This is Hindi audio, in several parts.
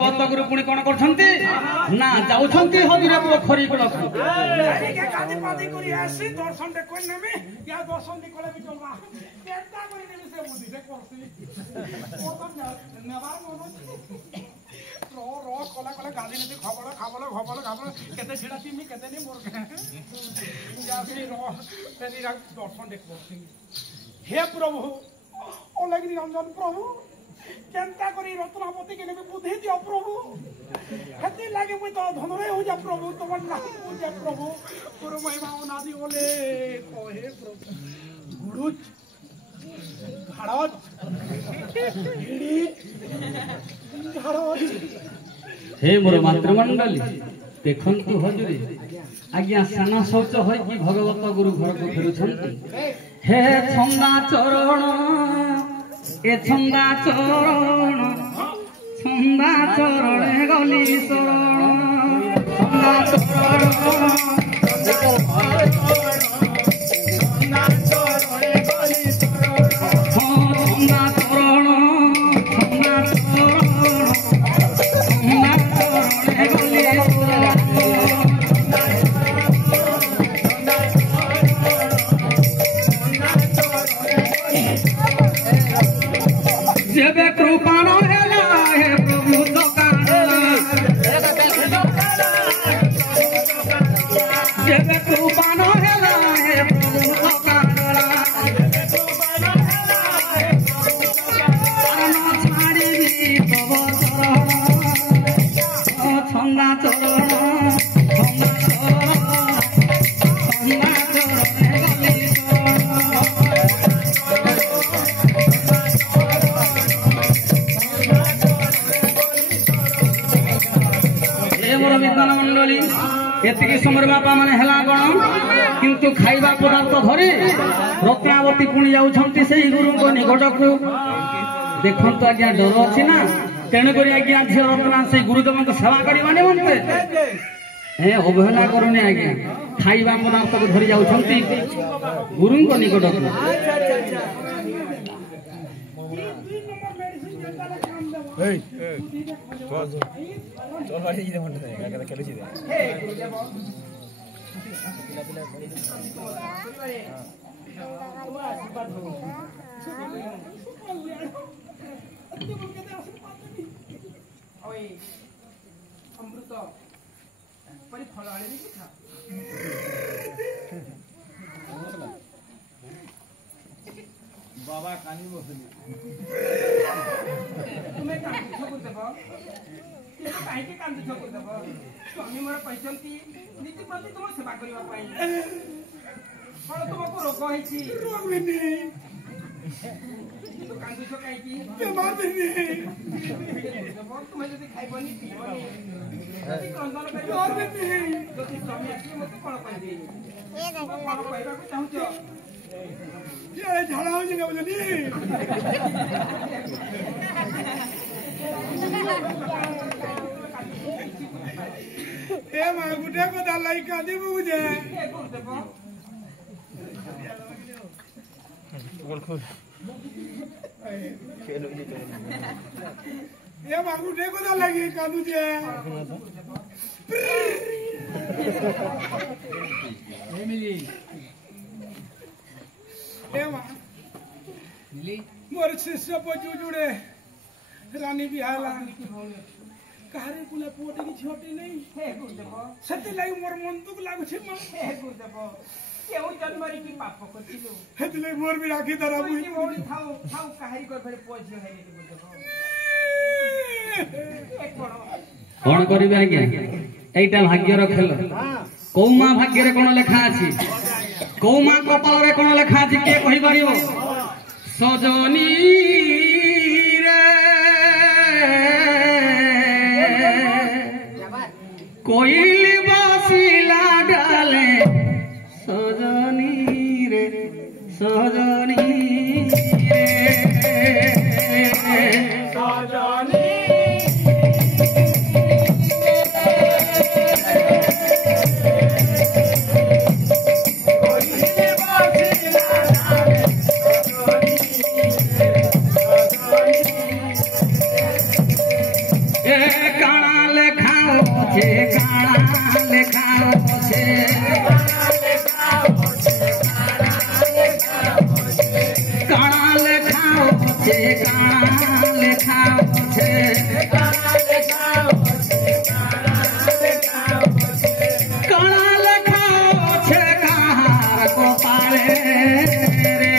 गुरु पुणी कौन करछंती ना जाउछंती हदिरे पोखरी कुलक के गादी पादी करी आसी दर्शन दे कोन नेमे या दर्शन दे कोले भी चलबा केता करी नेमे से बुद्धि से करसी ओ तो नेबार मन रो रो कोला कोला गादी ने खबल केते छिड़ा तिमी केते ने मोर जासी रो तेरी दर्शन दे करसी हे प्रभु ओ लगी रंजन प्रभु चिंता करी रत्नावती के लिए बुद्धि दियो प्रभु हेती लागे मुई तो धनरे हो जा प्रभु तमन नाम हो जा प्रभु गुरु महिमा अनादि ओले कोहे प्रभु गुरुच घाड़ज हिड़ी घाड़ज हे मोर मातृमंडली देखंतु हजूरी आज्ञा साना शौच होई कि भगवत गुरु घर को फेरुछंती हे छंदा चरण ए छंदा चरण गली शरण छंदा चरण समय बापा मैंने किंतु खाइबा पदार्थ धरी रत्नावती पुणी जाउछंती से गुरु को निकट को देखंतु आज्ञा डर अछि ना तेणु करी आज्ञा झियो रत्ना से गुरुदेव को सेवा करिबा निमंते हे अवहेला करने आज्ञा खाइबा पदार्थ को धरी जाउछंती गुरु को निकट को अमृत परी फल आने की था बाबा कानी बसली तुम्हें कांदी छकुर देब काहे के कांदी छकुर देब स्वामी मोर पैसंती नीति प्रति तुम सेवा करबा पाई पण तुमको रोग होईची रोग बिनी तो कांदी छकाई की बेमार बिनी तुम जदी खाइबनी पीबनी जदी कंदन करी और बिनी जदी स्वामी आसी मते कोन पाई दे ए देखो कोन पाइबा को चाहू ये झाड़ा हो जाएगा बोलनी ए मां गुडे को दालाई कांदी मुझे बोल खोल खेलो ये ए मां गुडे को दालाई कांदू जे एमिली मोर शिष्य बजू जुड़े रानी बिहाला कारे कुला पोटे की छोटी नहीं हे गुरुदेव सत्य लागि मोर मन दुख लागु छै म हे गुरुदेव केउ जन्मरी की पाप करथिलो हेतले मोर भी राखी दरा बुई मोर खाओ खाओ काहरी कर फेर पोजियो है नी गुरुदेव एक कोन करिबे आज्ञा एटा भाग्य रखेल कोमा भाग्य रे कोन लेखा अछि कोमा कपाल रे कोन लेखा अछि के कहि परिबो सजनी रे कोइल बसिला डाले सजनी रे सजनी रे सजनी Yeah. काणा लेखाओ छे काणा लेखाओ छे काणा लेखाओ छे काणा लेखाओ छे काणा लेखाओ छे कहार को पाले रे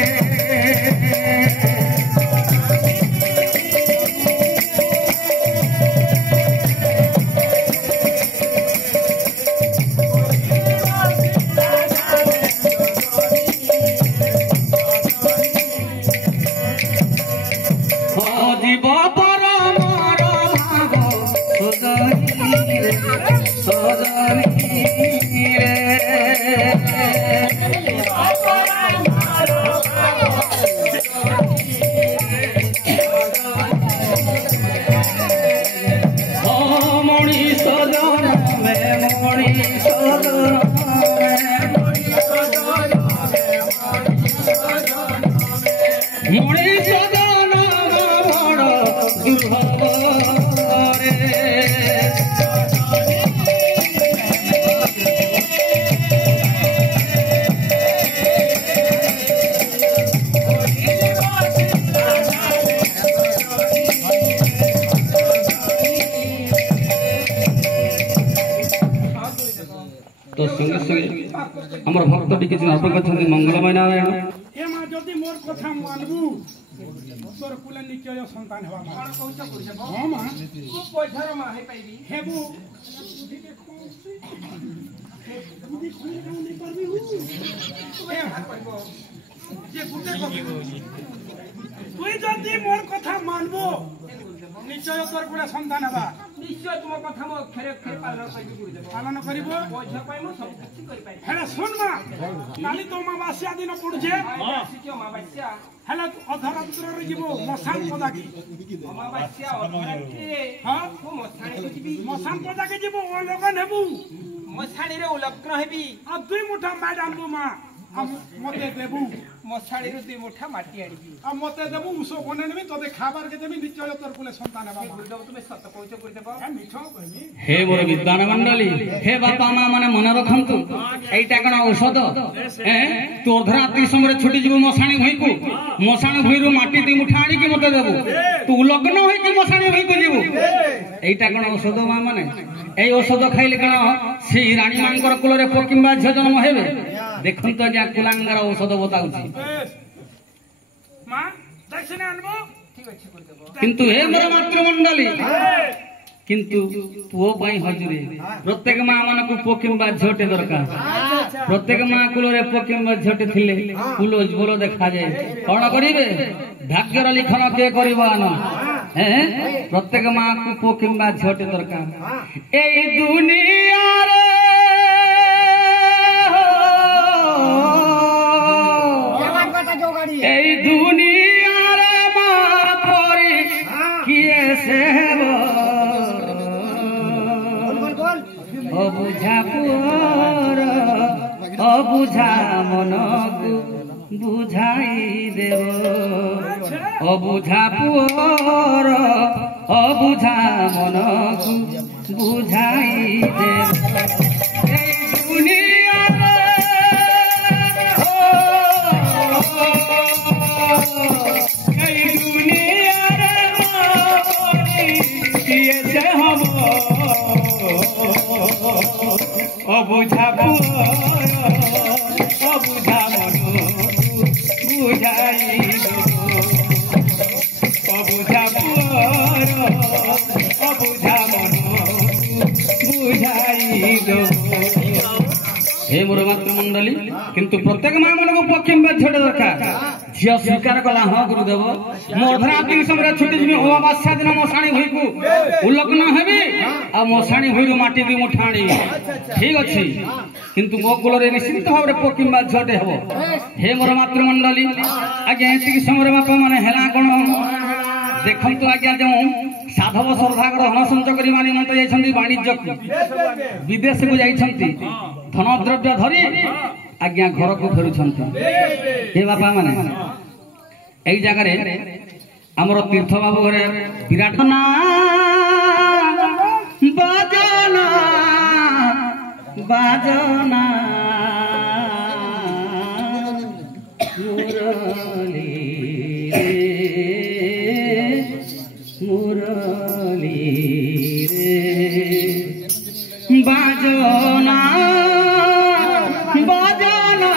जीव पर मोर भाव सजनी रे सजनी मणिष जन्म मणिष मणिष जन्म बड़ दुर्भव रे तो संगे संगे हमर भक्त टिके अर्पण करछन मंगलमय नारायण हे मां जदी मोर कथा मानबू तोर कुले निश्चय संतान हेबा मां कोन कहछ करछ हां मां तू पैसार मां हे पाइबी हेबू ठीक खोसी बुद्धि खोले काम नहीं करबी हूं ए हाथ करबो जे गुटे करबी তুই যদি মোর কথা মানবো নিশ্চয় তোর গুড়া সন্তান হবা নিশ্চয় তোমার কথা মো খেরে খেরে পালন করিব পয়সা পাই মো সব কিছু করি পাই হেলা শুন মা কালি তো অমাবাস্যা দিন পড়ুছে অমাবাস্যা হেলা অধরাত্রে যাব মশান পদাকি অমাবাস্যা অধরাত্রে হ্যাঁ ও মশানে যাবি মশান পদাকি যাব ও লগন হেবু মশানি রে উলগ্ন হেবি আর দুই মুঠা মাই আনবু মা মতে দেবু মশাড়ি রে দুই মুঠা মাটি আনিবি আর মতে দেবু উসো কোনে নেবি তবে খাবার কে দেবি নিশ্চয় তোর কুলে সন্তান হবা গুরুদেব তুমি সত্য কইতে কই দেব আমি মিছ কইনি हे मोर विद्वान मंडली हे बापा मां माने मन रखंतु एटा कोन औषध तो अर्धरात्रि समय छुटी जीव मशाणी भई को मशाणी भई रो माटी दी मुठा आनी के मते देबू तू लग्न होई के मशाणी भई को जीवू एटा कोन औषध मां माने ए औषध खाइले कोन से रानी मांकर कुल रे पकिंबा झ जन्म हेबे देखन तो जा कुलांगर औषध बताउची मां दक्षिण आनबो ठीक अछि कर देबो किंतु हे मोर मातृमंडली किंतु पुओ पाई हजरे प्रत्येक मां मन को पोकिंबा झोटे दरकार प्रत्येक मां कुल रे पोकिंबा झोटे थिले कुल उज्जवल देखा जाए कोन करिवे भाग्यर लिखन के करबान प्रत्येक मां को पोकिंबा झोटे दरकार ए दुनिया रे ए दुनिया रे मां परी किए से अबुझा पुअर अबुझा मनकु बुझाई देव अबुझा पुअर अबुझा मनकु बुझाई देव दुनिया से हम अबुझा अबुझा मन बुझाई अबुझा अबुझा मन बुझाई हे मोर मातृमंडली किंतु प्रत्येक मां मन को पक्षिम झोटे दरकार झियो स्वीकार कला हाँ गुरुदेव मो अर्धरात्रि समय छुटी जी अमावास्या दिन मशाणी भई को उलग्न हेबी आ मशाणी भई माटी दी मुठाणी ठीक अछि किंतु मो कुल रे निश्चित भाव रे पक्षिम झोटे हेबो हे मोर मातृमंडली आगे एति समय बापा माने हेला कोन देखम तो आज्ञा जो साधव सरभागर धन संचय करी मानी मंत्र जाइछंती वाणिज्य को विदेश को जाइछंती धन द्रव्य धरी आज्ञा घर को फेरुछंती हे बापा माने एई जगह रे हमर तीर्थ बाबू घरे विराट ना বাজনা মুরলী রে মুরলী রে বাজনা বাজনা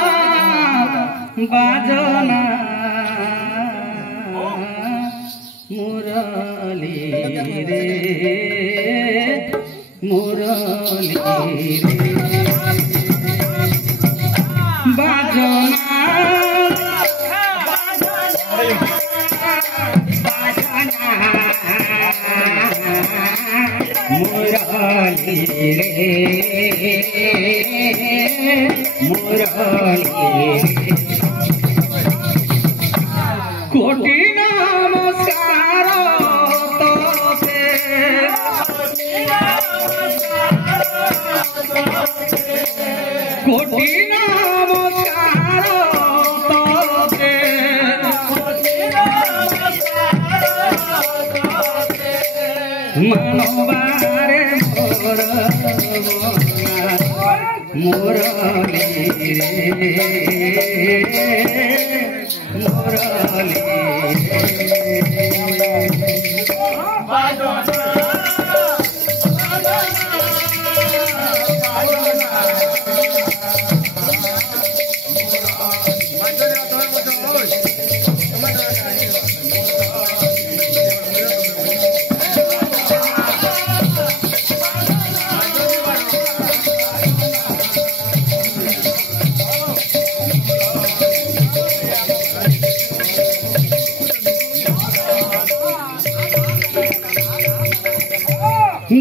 বাজনা মুরলী রে মুরলী রে বাজনা মুরলী রে মুরলী কোটি নমস্কার তোতে কোটি নমস্কার তোতে মানবারে মুরলী রে মুরলী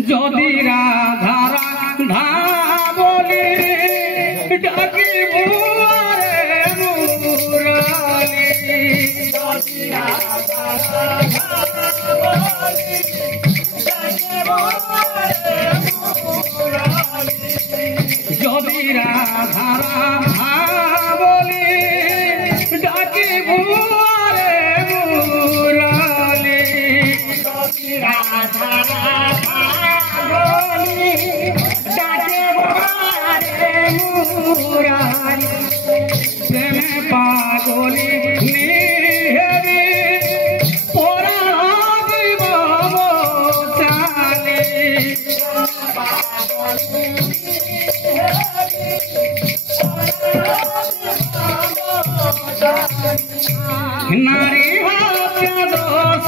যদি রাধা রাধা বলে ডাকি বুয়ারে মুরলী যদি রাধা রাধা বলে ডাকি বুয়ারে মুরলী যদি রাধা রাধা বলে ডাকি বুয়ারে মুরলী যদি রাধা প্রেমে পাগলি নিহেরি পরাণ দিব চালি নারী হাতে দোষ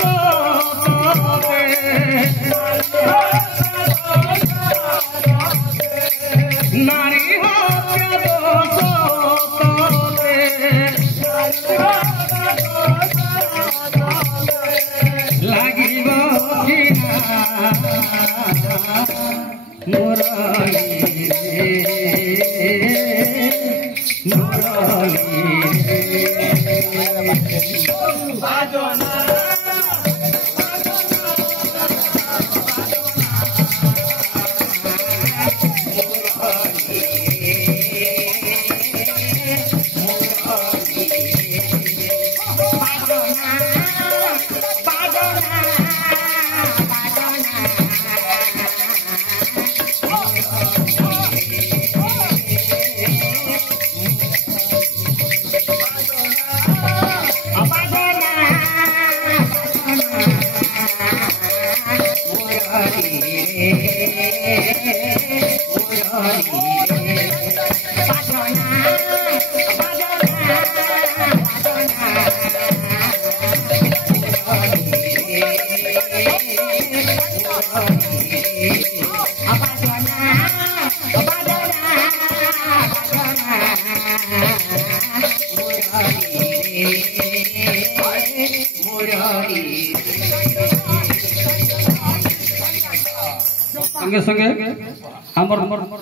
নারী হাতে দোষ লাগিব মুরলী রে মুরলী বাজনা संगे संगे